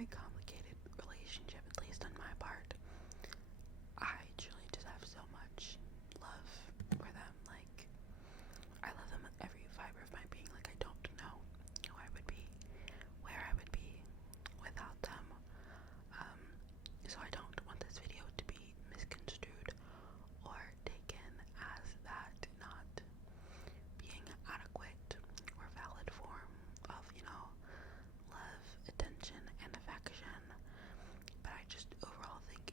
very complicated relationship, at least on my part. I truly just have so much love for them. Like, I love them with every fiber of my being. Like, I don't know who I would be, where I would be without them. So I don't want this video to be misconstrued or taken as that not being adequate or valid form of, love, attention, and affection. But I just overall think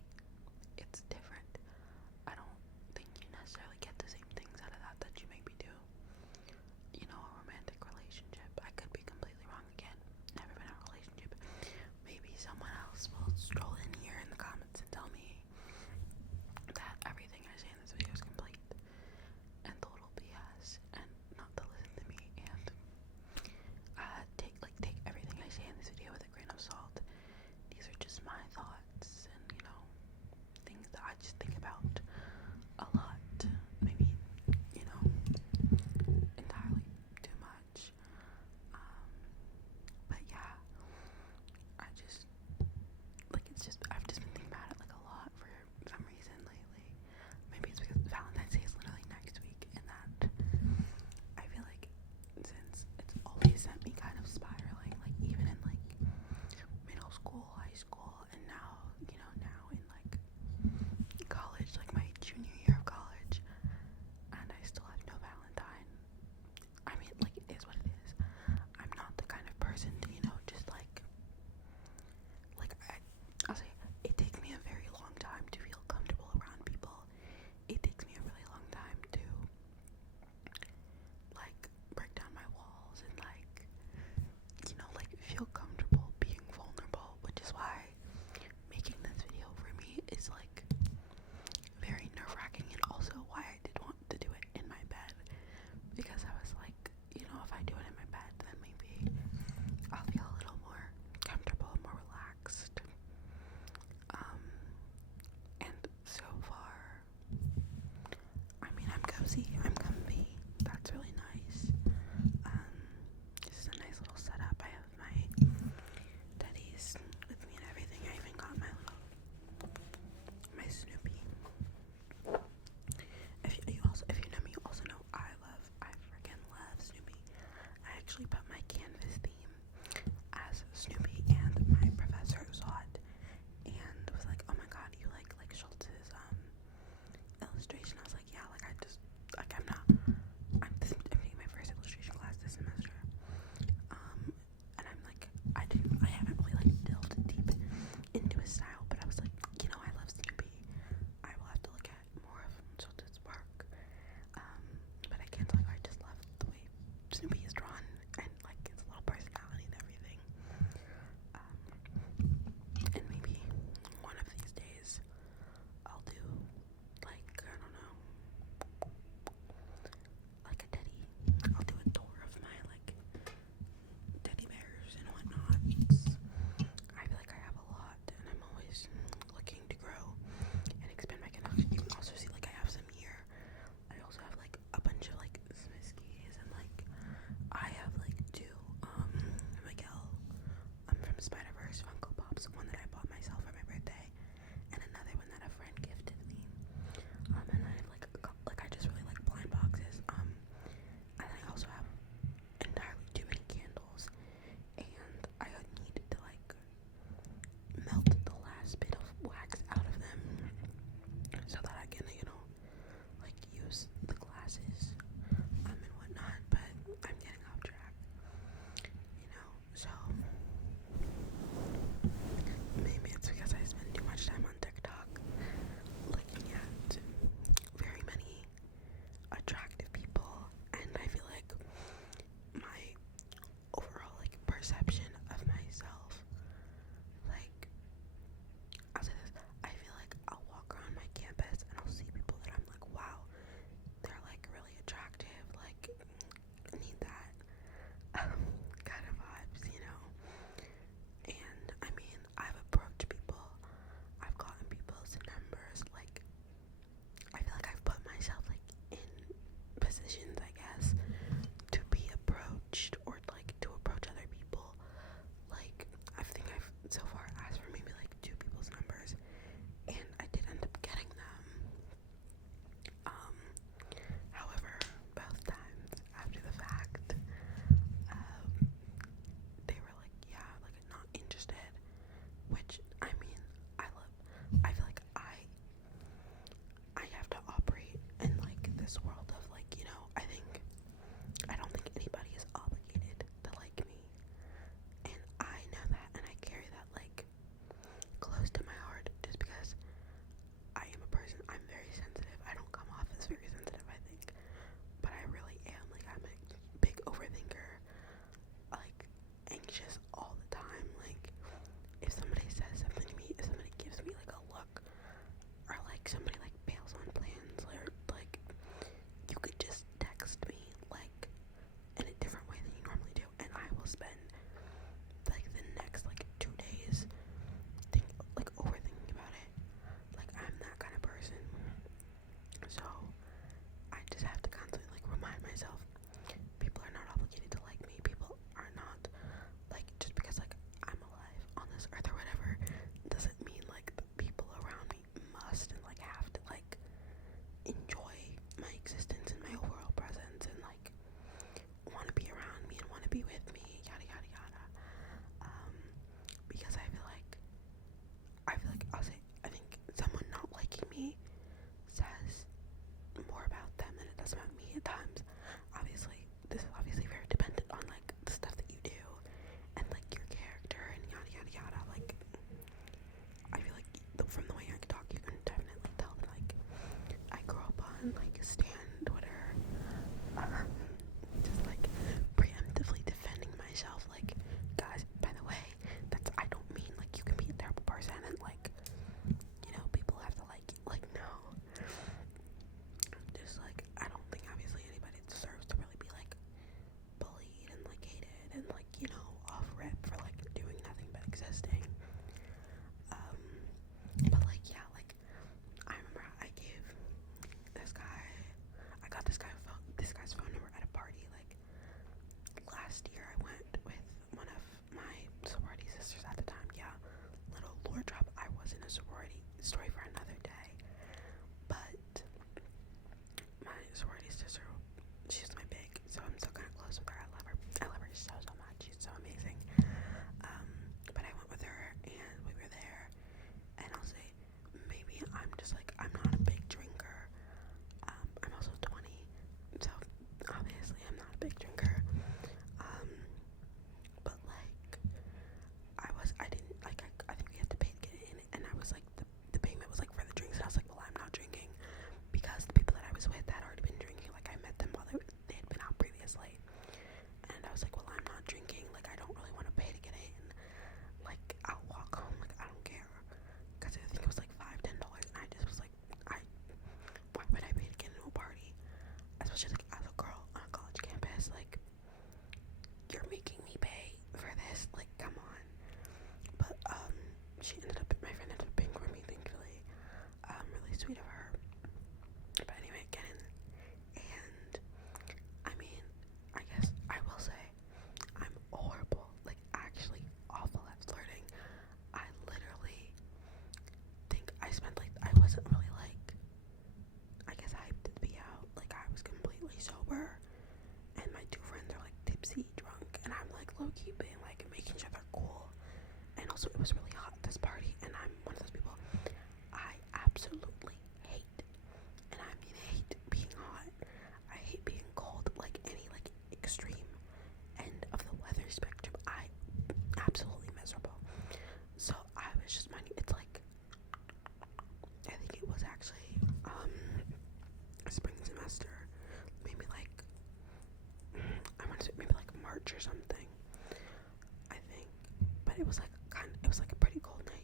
it was like a pretty cold night,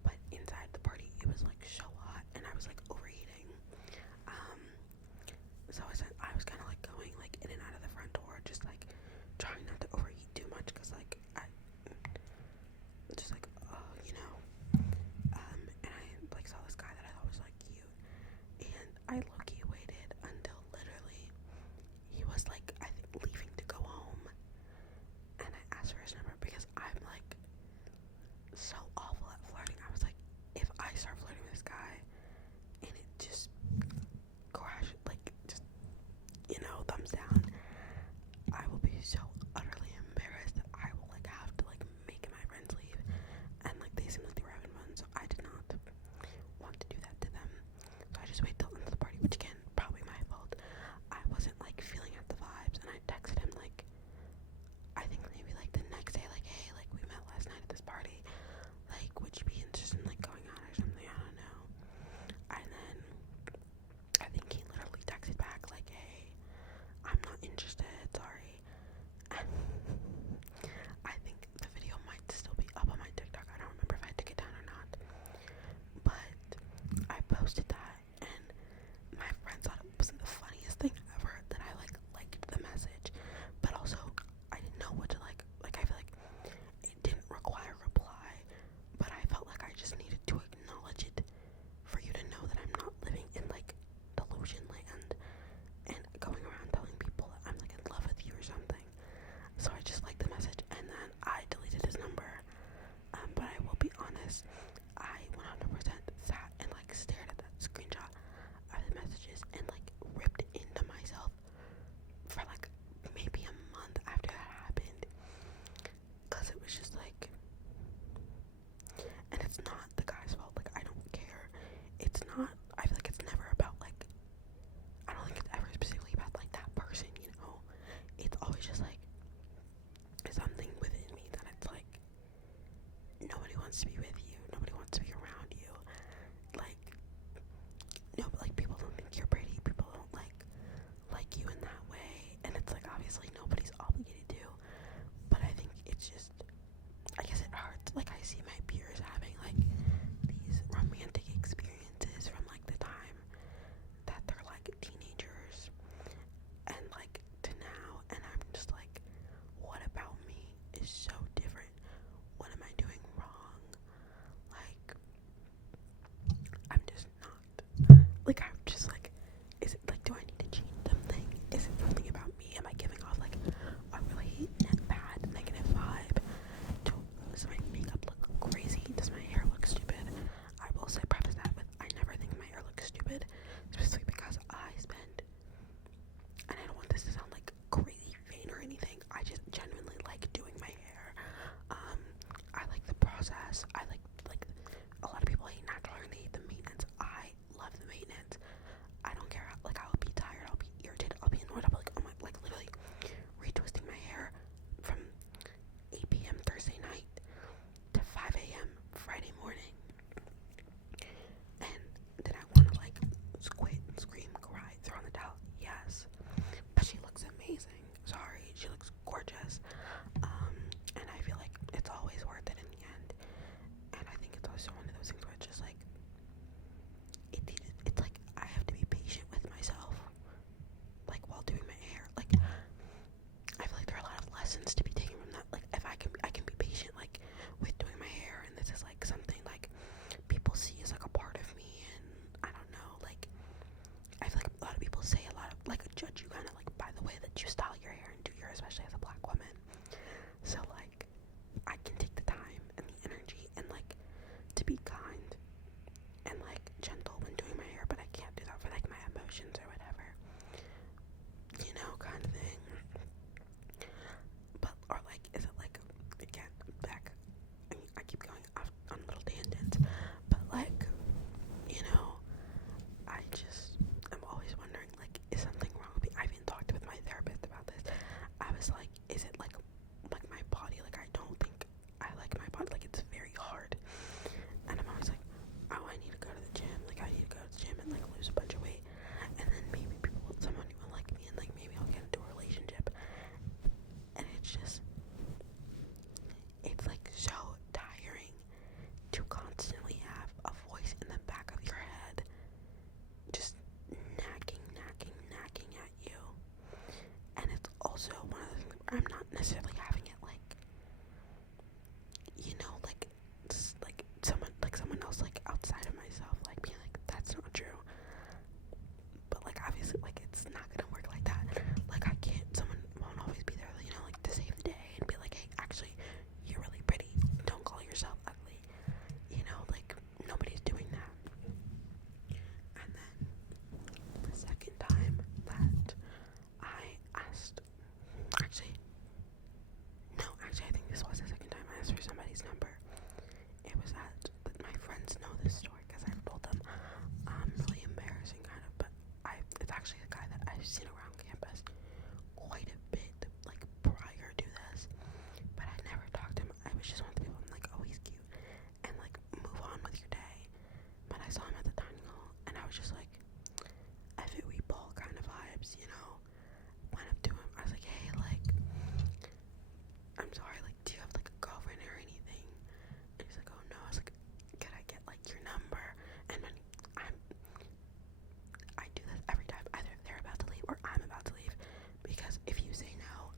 but inside the party it was like so hot, and I was like overheating. So I was kind of like going like in and out of the front door, just like trying not to overheat too much, because like I just like and I like saw this guy that I thought was like cute, and I low-key waited until literally he was like, I think, leaving to go home, and I asked for his number because I'm like so awful at flirting. I was like, if I start flirting with this guy and it just crash, like just thumbs down, I will be so utterly embarrassed that I will like have to like make my friends leave, and like they seemed like they were having fun, so I did not want to do that to them. So I just waited till the end of the party, which again, probably my fault. I wasn't like feeling out the vibes, and I texted him like, I think maybe like the next day, like, hey, like we met last night at this party, like would you be interested in like going out or something? I don't know. And then I think he literally texted back like, hey, I'm not interested, sorry. And I think the video might still be up on my TikTok. I don't remember if I took it down or not, but I posted that, and my friends thought it was the funniest thing ever that I liked the message, but also I didn't know what to like I feel like it didn't require a reply, but I felt like I just needed to acknowledge it for you to know that I'm not living in like delusion land and going around telling people that I'm like in love with you or something. So I just liked the message, and then I deleted his number. But I will be honest, I 100% sat and like stared at that screenshot of the messages and like ripped into myself for like maybe a month after that happened, because it was just like, and it's not the guy's fault, like I don't care, it's not, I feel like it's never about like, I don't think it's ever specifically about like that person, it's always just like something within me that it's like, nobody wants to be with you, nobody wants to be around you, like, no, but like people don't think you're pretty, people don't like you in that way, and it's like obviously nobody's obligated to, but I think it's just, I guess it hurts, like I see my peers having like these romantic experiences from like the time that they're like teenagers and like to now, and I'm just like, what about me is so different? What am I doing wrong? Like, I'm just not, like, I'm just like, is it like, do I need to change something? Is it something about me? Am I giving off like a really bad negative vibe? Does my makeup look crazy? Does my hair look stupid? I will say, preface that with, I never think my hair looks stupid, specifically because I spend, and I don't want this to sound like crazy vain or anything, I just genuinely like doing my hair. I like the process. I like a lot of people hate natural hair and they hate the maintenance. I love the maintenance. I don't care, like I'll be tired, I'll be irritated, I'll be annoyed, I'll be like, oh my, like literally retwisting my hair from 8 p.m. Thursday night to 5 a.m. Friday morning, and then I want to like squid, scream, cry, throw on the towel. Yes, but she looks amazing. Sorry, she looks gorgeous. And I feel like it's always worth it in the end. I've seen around campus quite a bit, like, prior to this, but I never talked to him. I was just one of the people, I'm like, oh, he's cute, and, like, move on with your day. But I saw him at the dining hall, and I was just like, F it, we ball kind of vibes, you know? Went up to him, I was like, hey, like, I'm sorry, like, do you have, like, a girlfriend or anything? And he's like, oh, no. I was like, could I get, like, your number? And when I do this every time, either they're about to leave or I'm about to leave, because if you say no,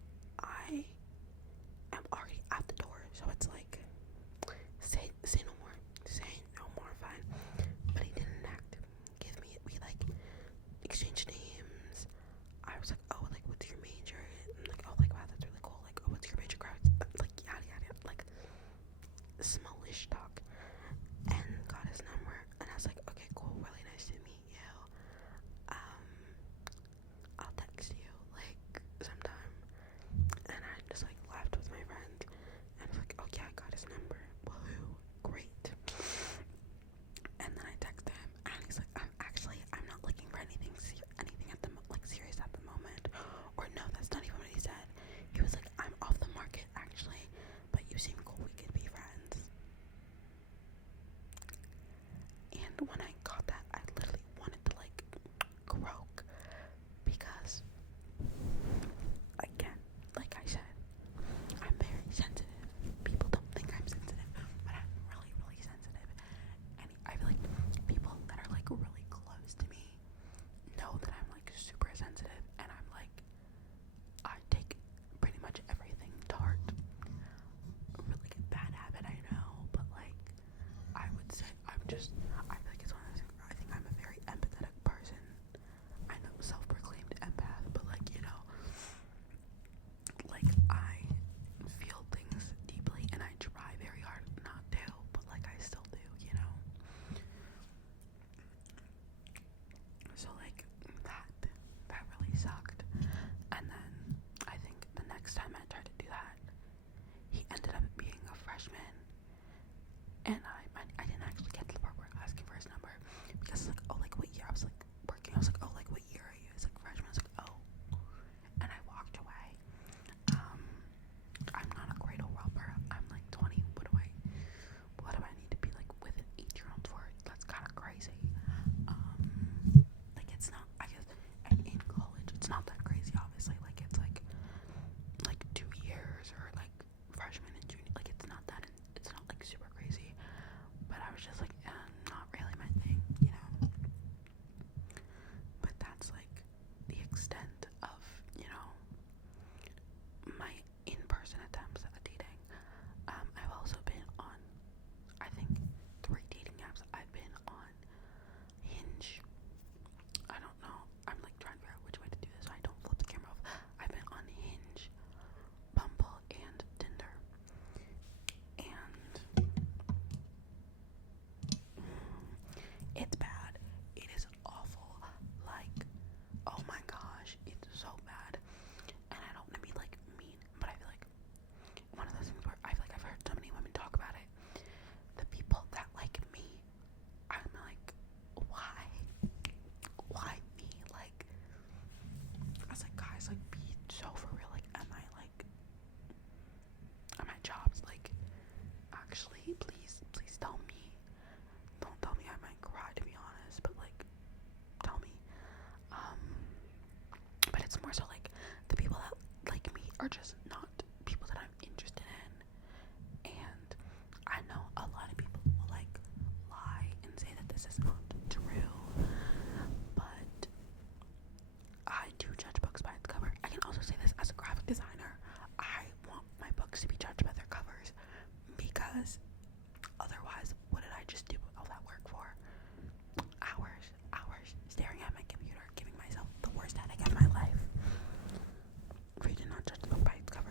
I am already at the door, so it's like, say no more, fine. But he didn't give me, we, like, exchanged names. I was like, oh, like, what's your major? And like, oh, like, wow, that's really cool. Like, oh, what's your major crowd? Like, yada yada, like, smallish talk. And got his number, and I was like, okay, cool, really nice to meet you. I'll text you, like, sometime. And I just, like, left with my friend, and was like, oh yeah, I got his number. Woohoo, great. And then I texted him, and he's like, I'm not looking for anything at the serious at the moment. Or no, that's not even what he said. He was like, I'm off the market actually, but you seem cool, we could be friends. And when I got that, I literally wanted to, like, croak, because, again, like I said, I'm very sensitive. People don't think I'm sensitive, but I'm really, really sensitive. And I feel like people that are, like, really close to me know that I'm, like, super sensitive, and I'm like, I take pretty much everything to heart. Really bad habit, I know, but, like, I would say I feel like it's one of those things where I think I'm a very empathetic person. I know, self-proclaimed empath, but, like, you know, like, I feel things deeply, and I try very hard not to, but, like, I still do, you know? So, like, that really sucked. And then I think the next time I tried to do that, he ended up being a freshman, and I didn't actually get to the part where asking for his number, because it's like, oh, like, what year? I was like, working. I was like, oh, like, what year are you? It's like freshman. I was like, oh, and I walked away. I'm not a great old romper. I'm like 20. What do I need to be, like, with an 8-year-old for? That's kind of crazy. Like, it's not, I guess, and in college, it's not that crazy, obviously. Like, it's like 2 years, or, like, freshman and junior. Like, it's not, like, super crazy. But I was just like, not really my thing, you know? But that's, like, the extent of, you know, my in-person attempts at dating. I've also been on, I think, 3 dating apps. I've been on Hinge. I don't know. I'm, like, trying to figure out which way to do this so I don't flip the camera off. I've been on Hinge, Bumble, and Tinder. And it's bad. It is awful. Like, oh my gosh, it's so bad. And I don't want to be, like, mean, but I feel like one of those things where I feel like I've heard so many women talk about it. The people that like me, I'm like, why? Why me? Like, I was like, guys, like, be so for real. Like, am I jobs? Like, actually, please tell me. Don't tell me I might cry, to be honest, but, like, tell me. But it's more so, like, the people that like me are just not people that I'm interested in. And I know a lot of people will, like, lie and say that this is not true, but I do judge books by its cover. I can also say this as a graphic designer. I want my books to be judged by their covers, because otherwise, what did I just do all that work for? Hours staring at my computer, giving myself the worst headache of my life. If you did not judge the book by its cover,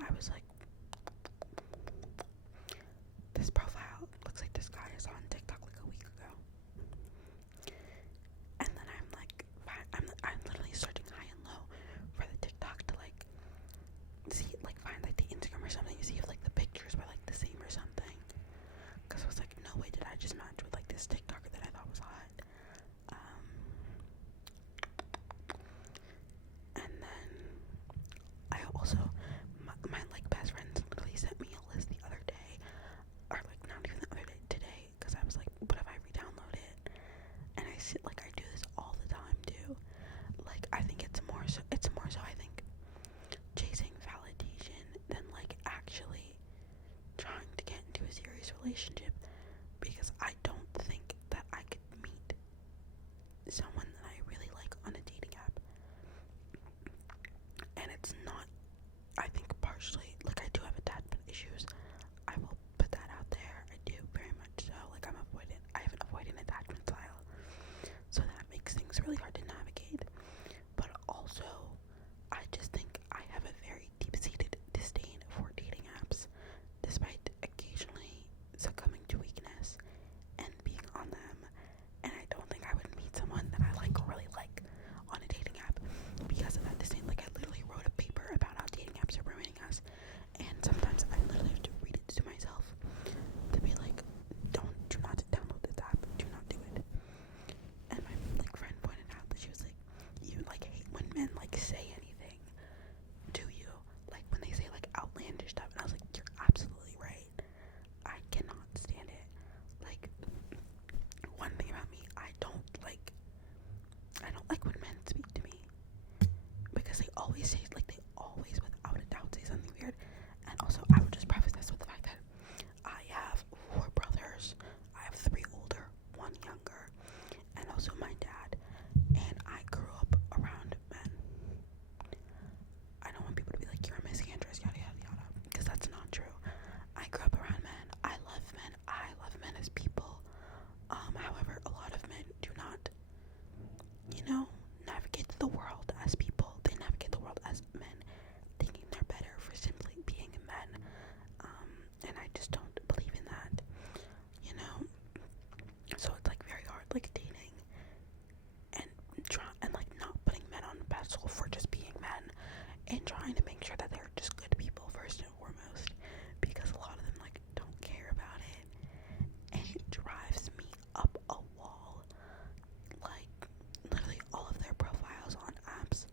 I was like, this profile looks like this guy is on TikTok like a week ago. And then I'm like, I'm literally searching high and low for the TikTok to like see, like find like the Instagram or something, see if like the pictures were like the same or something. Cause I was like, no way did I just match with like this TikToker that I thought was hot. And then I also, my like best friends literally sent me a list the other day, or like not even the other day, today, because I was like, what if I re-download it? And I sit like I do this all the time too. Like I think it's more so I think chasing validation than like actually trying to get into a serious relationship, because I don't think that I could meet someone that I really like on a dating app. And it's not, I think partially, like I do have attachment issues. I will put that out there. I do very much so. Like I have an avoidant attachment style. So that makes things really hard to navigate. But also, I just think I have a very deep-seated disdain for dating apps, despite occasionally succumbing to weakness and being on them. And I don't think I would meet someone that I like really like on a dating app because of that disdain. Like I literally wrote a paper about how dating apps are ruining us, and sometimes I literally have to read it to myself to be like, do not download this app, do not do it. And my like friend pointed out that she was like, you like hate when men like say anything, do you? Like when they say like outlandish stuff. And I was like, you're absolutely right. I cannot stand it. Like one thing about me, I don't like when men speak to me, because they always without a doubt say something weird. And also I would just preface this with the fact that I have 4 brothers. I have 3 older, 1 younger, and also my dad. And I grew up around men. I don't want people to be like, you're a misandrist, yada yada yada, because that's not true. I grew up around men. I love men. I love men as people. However, a lot of men do not, navigate the world as people. They navigate the world as men, thinking they're better for simply being men. And I just don't believe in that, So it's like very hard, like dating and like not putting men on a pedestal for just being men, and trying to make sure that they're just good people first and foremost, because a lot of them like don't care about it, and it drives me up a wall. Like literally all of their profiles on apps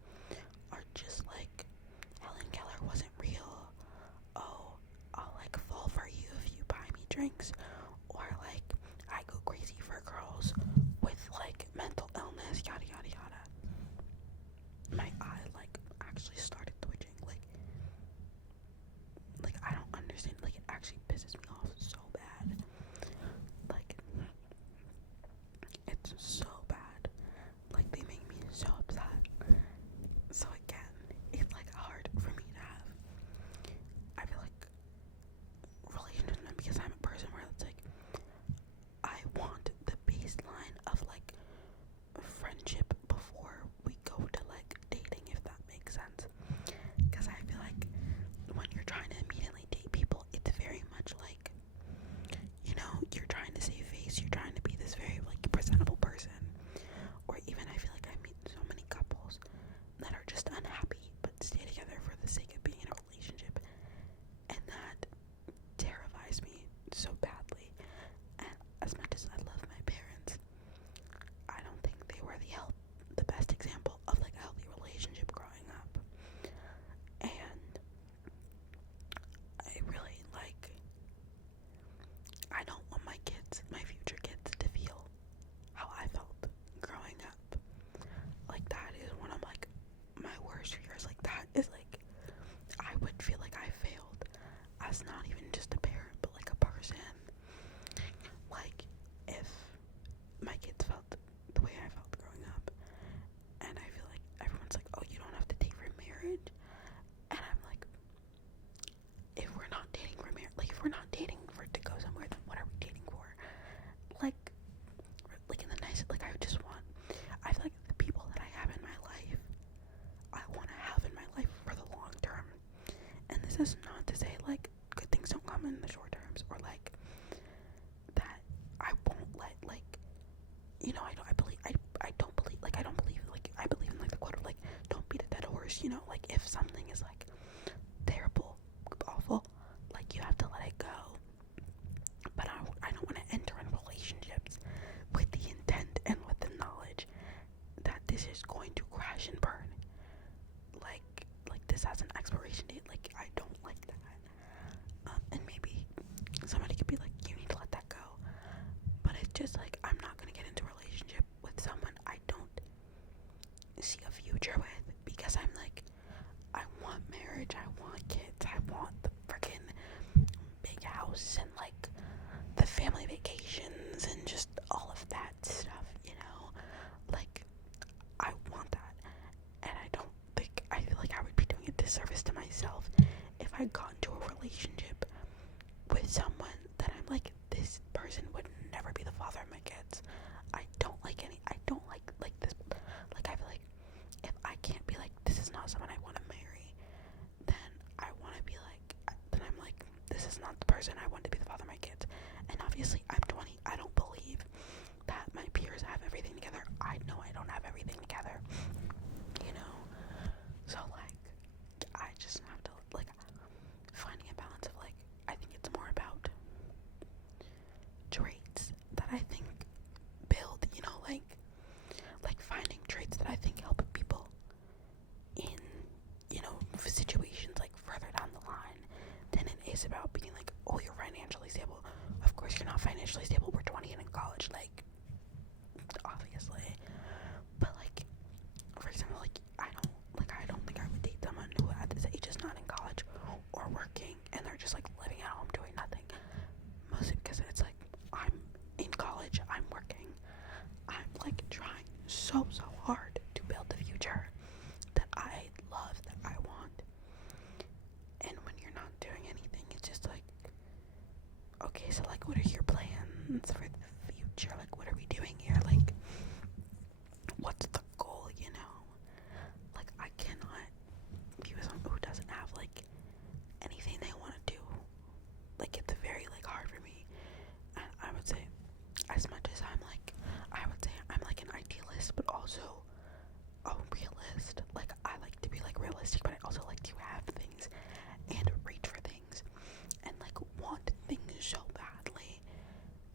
are just like, Helen Keller wasn't real. Oh, I'll like fall for you if you buy me drinks, or like I go crazy for girls with like mental illness, yada yada yada. My eye like actually started twitching, like I don't understand, like it actually pisses me off so bad. Like it's so bad. Like they make me so upset. So again, it's like hard for me to have, I feel like, relationships, because I'm a person where it's like I want the baseline of like friendship before we go to like dating, if that makes sense. Because I feel like when you're trying to immediately date people, it's very much like, you're trying to save face, you're trying to be this very like presentable person. Or even I feel like I meet so many couples that are just unhappy but stay together for the sake of being in a relationship, and that terrifies me so badly. And as much as I love my parents, I don't think they were the best example of like a healthy relationship growing up. And I really I don't want my future kids to feel how I felt growing up. Like that is one of like my worst fears. Like that is like, I would feel like I failed as not even just a parent, but like a person. Like if my kids felt the way I felt growing up, and I feel like everyone's like, oh, you don't have to date for marriage, and I'm like, if we're not dating for marriage, like if we're not dating for it to go somewhere, then what are we dating for? Like in the nice, like I feel like the people that I have in my life, I want to have in my life for the long term. And this is if something is like terrible, awful, like you have to let it go. But I don't want to enter in relationships with the intent and with the knowledge that this is going to crash and burn. Like this has an expiration date. Like, I don't like that. And maybe somebody could be like, you need to let that go. But it's just like, I'm not gonna get into a relationship with someone I don't see a future with, because I'm like, I want marriage, I want kids, I want the freaking big house and like the family vacations and just all of that stuff, you know? Like, I want that. And I feel like I would be doing a disservice to myself if I got into a relationship with someone that I'm like, this person would never be the father of my kids. I don't like this. Like, I feel like if I can't be like, this is not someone I want to marry, then then I'm like, this is not the person I want to be the father of my kids. And obviously, I'm 20. I don't believe that my peers have everything together. I know I don't have everything together, you know? So, like, I just have to, like, finding a balance of, like, I think it's more about traits that I think build, you know, like finding traits that I think help people in, you know, situations, like, further down the line than it is about being like, oh, you're financially stable. Of course you're not financially stable. We're 20 and in college, like, obviously. But, like, for example, like, I don't think I would date someone who at this age is not in college or working, and they're just, like, living at home doing nothing. Mostly because it's like, I'm in college, I'm working, I'm, like, trying so hard to build the future that I love, that I want. And when you're not doing anything, it's just like, okay, so, like, what are your plans for the future? Like, what are we doing here? Like, what's the goal, you know? Like, I cannot be with someone who doesn't have, like, anything they want to do. Like, it's very, like, hard for me. And I would say, as much as I would say I'm, like, an idealist, but also a realist. Like, I like to be, like, realistic, but I also like to have things and reach for things and, like, want things so badly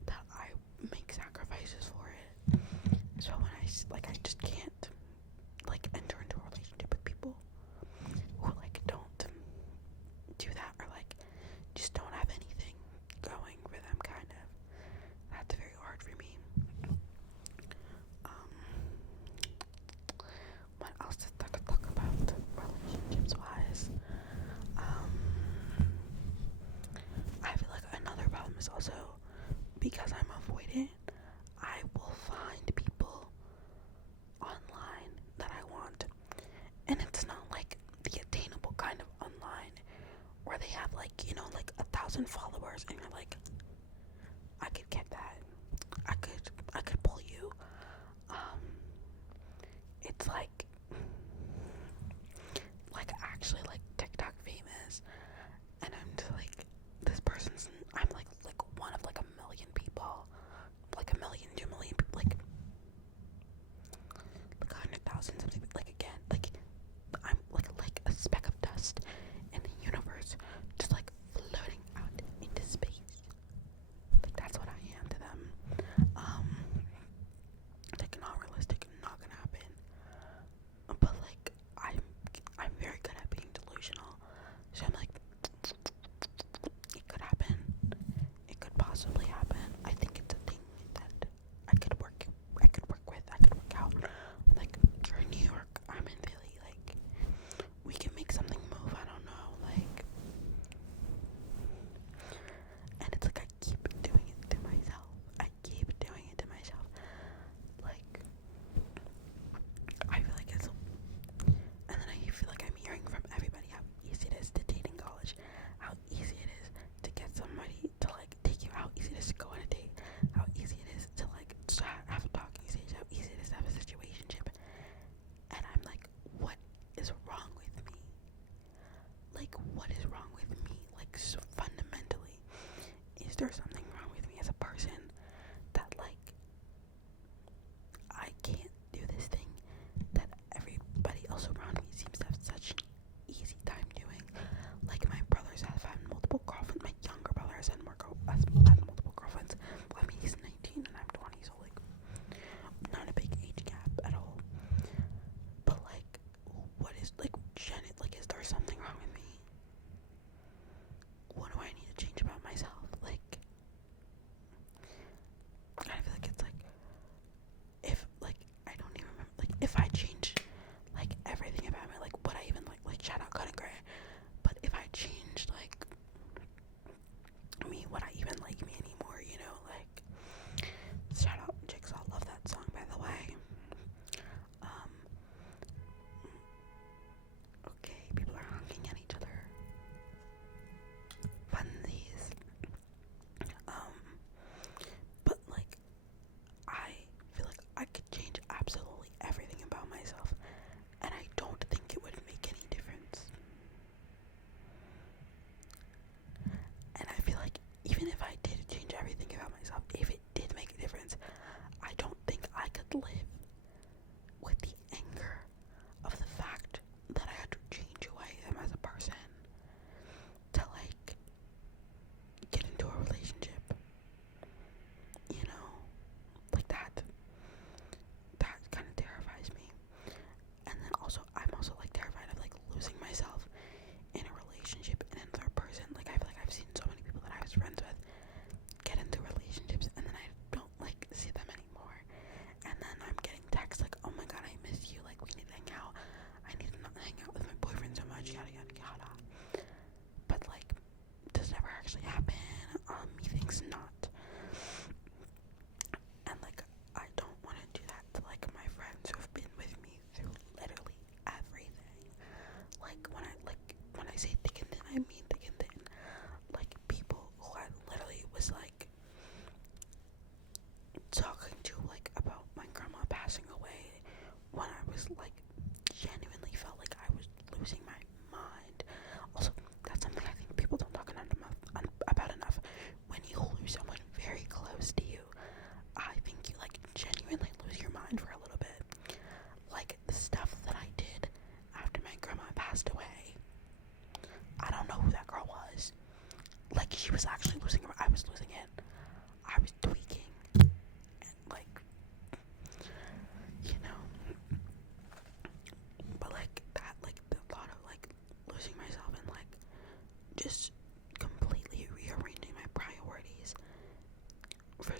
that I make sacrifices for it. So when I just can't, like, enter into a relationship with people who, like, don't do that, or, like, just don't have anything going for them, kind of. That's very hard for me. What else is there to talk about relationships wise? I feel like another problem is also, because I'm avoidant, I will find people online that I want, and it's not like the attainable kind of online where they have, like, you know, like 1,000 followers, and you're like, I could get that, I could pull you. It's like actually, like, TikTok famous, and I'm just like, this person's, I'm like one of, like, a million people, like 1,000,000, 2,000,000 people, like 100,000 something, like, again, like, I'm like a speck of dust in the universe, just, like, floating out into space.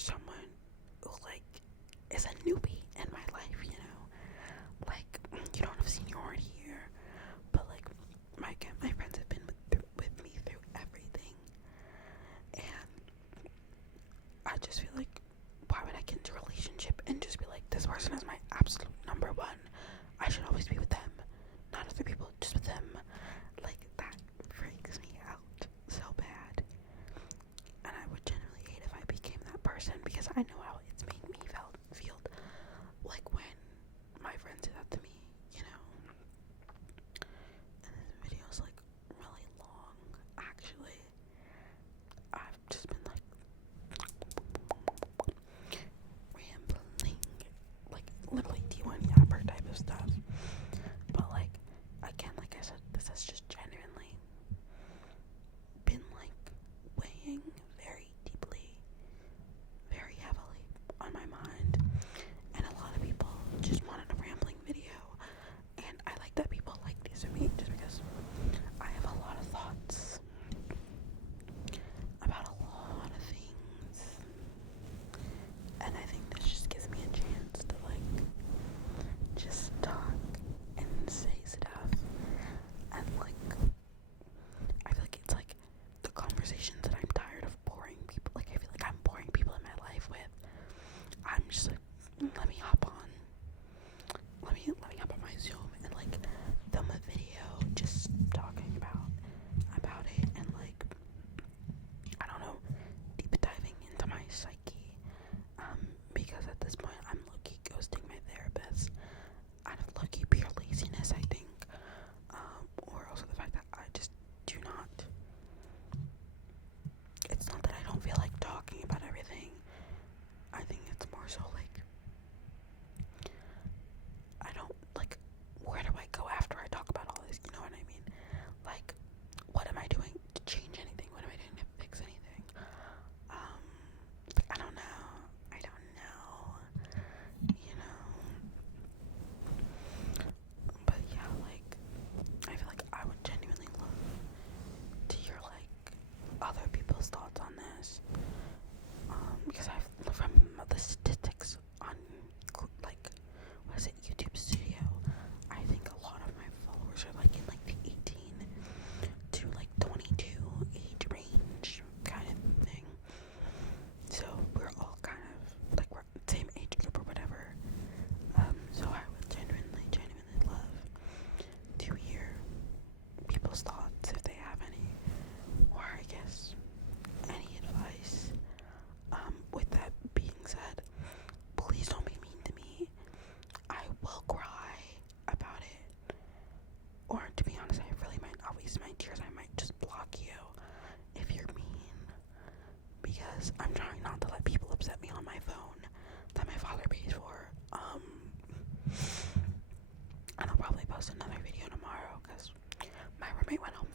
someone who, like, is a newbie in my life, you know? Like, you don't have seniority here, but, like, my friends have been with me through everything, and I just feel like, why would I get into a relationship and just be like, this person is my absolute number one, I should always be with them, not other people, just with them? Like, that freaks me out so bad, and I would generally hate if I became that person, because I know how it's made me feel, like, when my friends do that to me, you know? And this video is, like, really long, actually. I've just been, like, rambling, like, literally D1 yapper type of stuff, but, like, again, like I said, this has just genuinely been, like, weighing very deeply, very heavily on my mind, and a lot of people just wanted a rambling video, and I like that people like these of me, just because I have a lot of thoughts about a lot of things, and I think this just gives me a chance to, like, just talk and say stuff, and, like, I feel like it's, like, the conversations that I'm tired of boring people, like, I feel like I'm boring people in my life with. I'm just like, let me hop on my Zoom and, like, film a video just talking about it, and, like, I don't know, deep diving into my psyche, because at this point I'm low-key ghosting my therapist out of low-key pure laziness, I think, or also the fact that I just do not, it's not that I don't feel like talking about everything, I think it's more so, like, I don't, like, where do I go after I talk about all this, you know what I mean? Like, what am I doing to change anything? What am I doing to fix anything? I don't know, you know, but yeah, like, I feel like I would genuinely love to hear, like, other people's thoughts on this, because from the statistics on, like, what is it, YouTube Studio, I think a lot of my followers are, like, in, like, the 18 to, like, 22 age range kind of thing, so we're all kind of, like, we're same age group or whatever, so I would genuinely love to hear people's thoughts, if they have any, or I guess any advice. With that being said, please don't be mean to me. I will cry about it, or to be honest, I really might not waste my tears. I might just block you if you're mean, because I'm trying not to let people upset me on my phone that my father pays for. And I'll probably post another video tomorrow, because my roommate went home